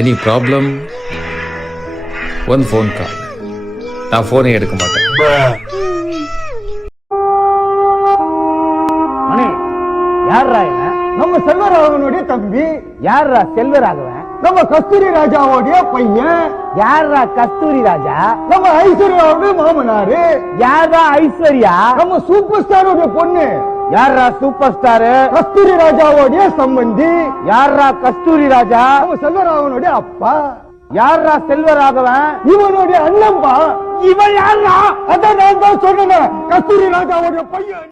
Any problem one phone call. நான் ஃபோனை எடுக்க மாட்டேன். யாரா நம்ம செல்வராகவனுடைய தம்பி. யாரா செல்வராகவன்? நம்ம கஸ்தூரி ராஜாவோடைய பையன். யாரா கஸ்தூரி ராஜா? நம்ம ஐஸ்வர்யாவோட மாமனாரு. யாரா ஐஸ்வர்யா? நம்ம சூப்பர் ஸ்டாரோட பொண்ணு. யாரா சூப்பர் ஸ்டார்? கஸ்தூரி ராஜாவோடைய சம்பந்தி. யாரா கஸ்தூரி ராஜா? நம்ம செல்வராகவனுடைய அப்பா. யாரா செல்வராகவன்? இவனுடைய அண்ணன்பா. இவன் யாரா? அதான் நான் தான் சொன்னேன், கஸ்தூரி ராஜாவோட பையன்.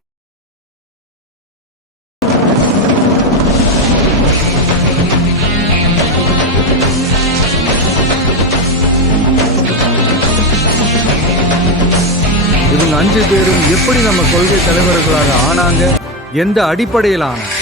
இவங்க 5 பேரும் எப்படி நம்ம கொள்கை தலைவர்களாக ஆனாங்க, எந்த அடிப்படையில் ஆனாங்க?